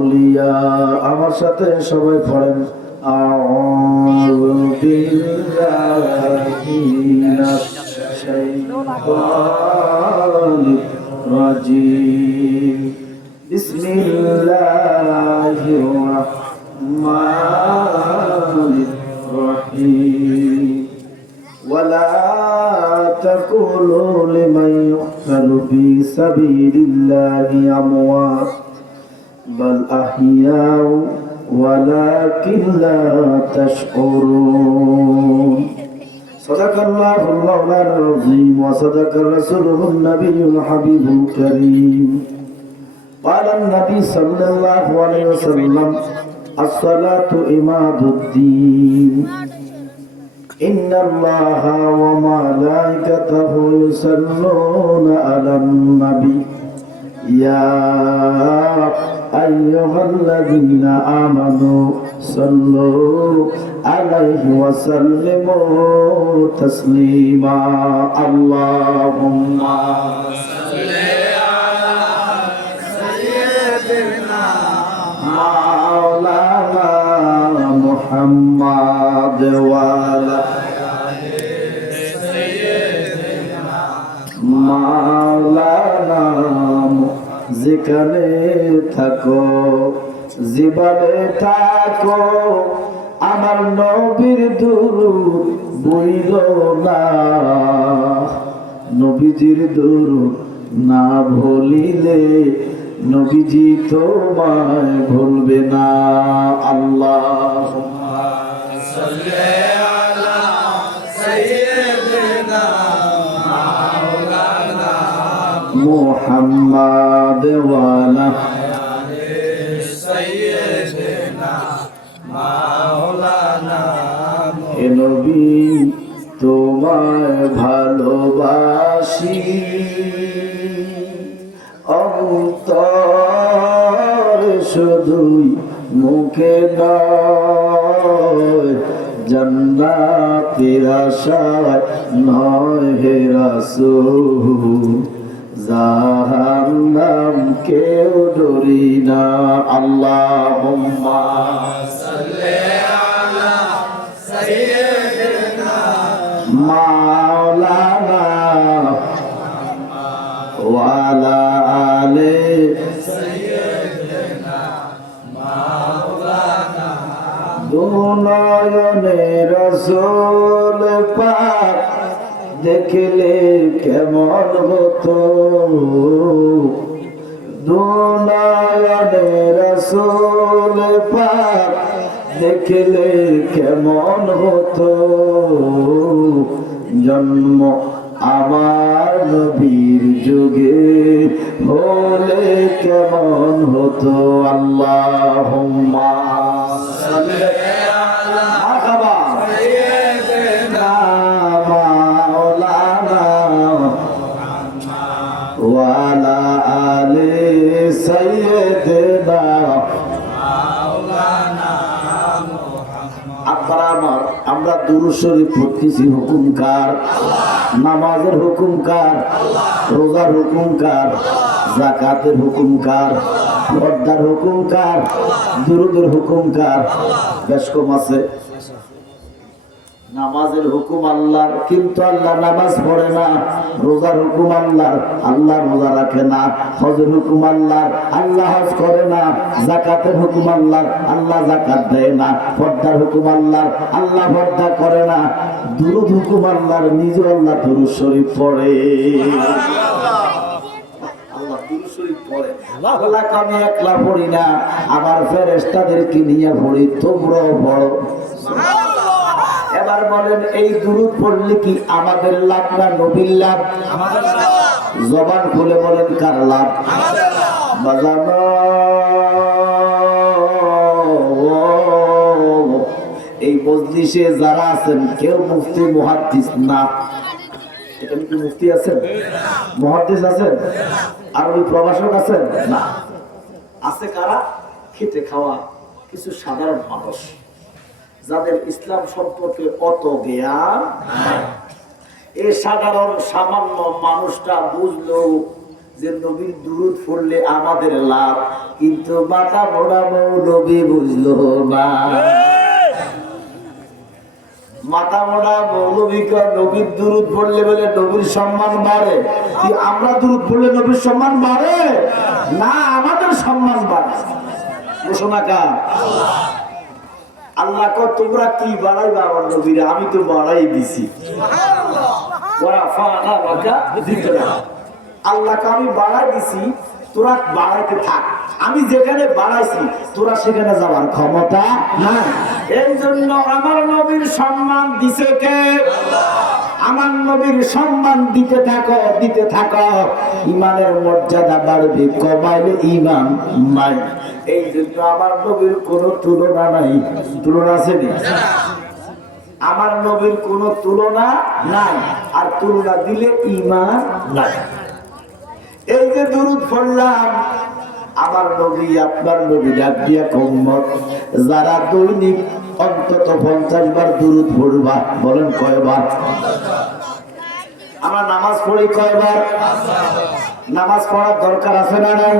আউলিয়া। আমার সাথে সবাই পড়েন আউযু বিল্লাহি মিনাশ শাইতানির রাজিম। বিসমিল্লাহির রাহমানির রহিম। ولا تقولوا لمن يقتل في سبيل الله أموات بل أحياء ولكن لا تشعرون صدق الله المولى العظيم وصدق رسوله النبي الحبيب الكريم قال النبي صلى الله عليه وسلم الصلاة عماد الدين إن الله وملائكته يصلون على النبي يا أيها الذين آمنوا صلوا عليه وسلموا تسليما اللهم صل على سيدنا مولانا محمد وعلى মাওলানা। যেখানে থাকো জীবনে থাকো আমার নবীর দুরূদ বইলো না, নবীজির দুরূদ না ভুলিলে নবীজি তোমায় ভুলবে না। আল্লাহুম্মা সাল্লি আলা সাইয়্যিদিনা মাওলানা মুহাম্মাদ ওয়া আলা আলি সাইয়্যিদিনা মাওলানা। হে নবী তোমায় ভালোবাসি অন্তর শুধুই মুখে নয়, জান্নাতের আশায় নয় হে রাসূল, জাহান্নাম কেউ ডরি না। আল্লাহুম্মা সাল্লি আলা সাইয়্যিদিনা মাওলানা ওয়া আলা আলি সাইয়্যিদিনা মাওলানা। দুনয়নে রাসূল পাক দেখলে কেমন হতো, দুনয়নে রাসূল পাক দেখলে কেমন হতো, জন্ম আমার নবীর যুগে হলে কেমন হতো। আল্লাহুম্মা সাল্লি আলা সাইয়্যিদিনা মাওলানা ওয়া আলা আলি সাইয়্যিদিনা মাওলানা। আপনারা আমরা দুরূদ শরীফ পড়তেছি, হুকুম কার? নামাজের হুকুম কার? রোজার হুকুম কার? যাকাতের হুকুম কার? পর্দার হুকুম কার? দুরূদের হুকুম কার? বেশ কম আছে। নামাজের হুকুম আল্লাহর, কিন্তু আল্লাহ নামাজ পড়ে না। রোজার হুকুম আল্লাহর, আল্লাহ রোজা রাখে না। হজের হুকুম আল্লাহর, আল্লাহ হজ করে না। যাকাতের হুকুম আল্লাহর, আল্লাহ যাকাত দেয় না। পর্দার হুকুম আল্লাহর, আল্লাহ পর্দা করে না। দুরূদ হুকুম আল্লাহর, নিজে আল্লাহ দুরূদ শরীফ পড়ে। আল্লাহ আমি একলা পড়ি না, আমার ফেরেশতাদেরকে নিয়ে পড়ি, তোমরাও পড়ো। এবার বলেন এই দুরূদ পড়লে কি আমাদের লাভ না নবীর লাভ? জবান খুলে বলেন কার লাভ? বাজানো এই মজলিসে যারা আছেন কেউ মুফতি মুহাদ্দিস না। এখানে কি মুফতি আছেন? মুহাদ্দিস আছেন? আরবি প্রভাষক আছেন? না। আছে কারা? খেটে খাওয়া কিছু সাধারণ মানুষ, যাদের ইসলাম সম্পর্কে অত জ্ঞান নাই। এই সাধারণ সামান্য মানুষটা বুঝলো যে নবীর দুরূদ পড়লে আমাদের লাভ, কিন্তু মাথা মোড়া মৌলবী বুঝলো না। মাথা মোড়া মৌলবীকে নবীর দুরূদ পড়লে বলে নবীর সম্মান বাড়ে। কি আমরা দুরূদ পড়লে নবীর সম্মান বাড়ে না, আমাদের সম্মান বাড়ে। ঘোষণা কার? আল্লাহ কয় তোমরা কি বাড়াইবা আমার নবীরে, আমি তো বাড়াই দিছি। আল্লাহকে আমি বাড়াই দিছি, তোরা বাড়াইতে থাক। আমি যেখানে বাড়াইছি তোরা সেখানে যাওয়ার ক্ষমতা নাই। এই জন্য আমার নবীর সম্মান দিছে কে? আমার নবীর সম্মান দিতে থাকো, দিতে থাকো, ইমানের মর্যাদা বাড়বে। কমাইলে ইমান নাই। এই জন্য আমার নবীর কোনো তুলনা নাই। তুলনা আছে না? আমার নবীর কোনো তুলনা নাই, আর তুলনা দিলে ইমান নাই। এই যে দুরূদ পড়লাম, আমার নবী আপনার নবী ডাক দিয়া কম্মত, যারা দৈনিক অন্তত 50 বার দুরূদ পড়বা, বলেন কয়বার? আমরা নামাজ পড়ি কয়বার? নামাজ পড়ার দরকার আছে না নাই?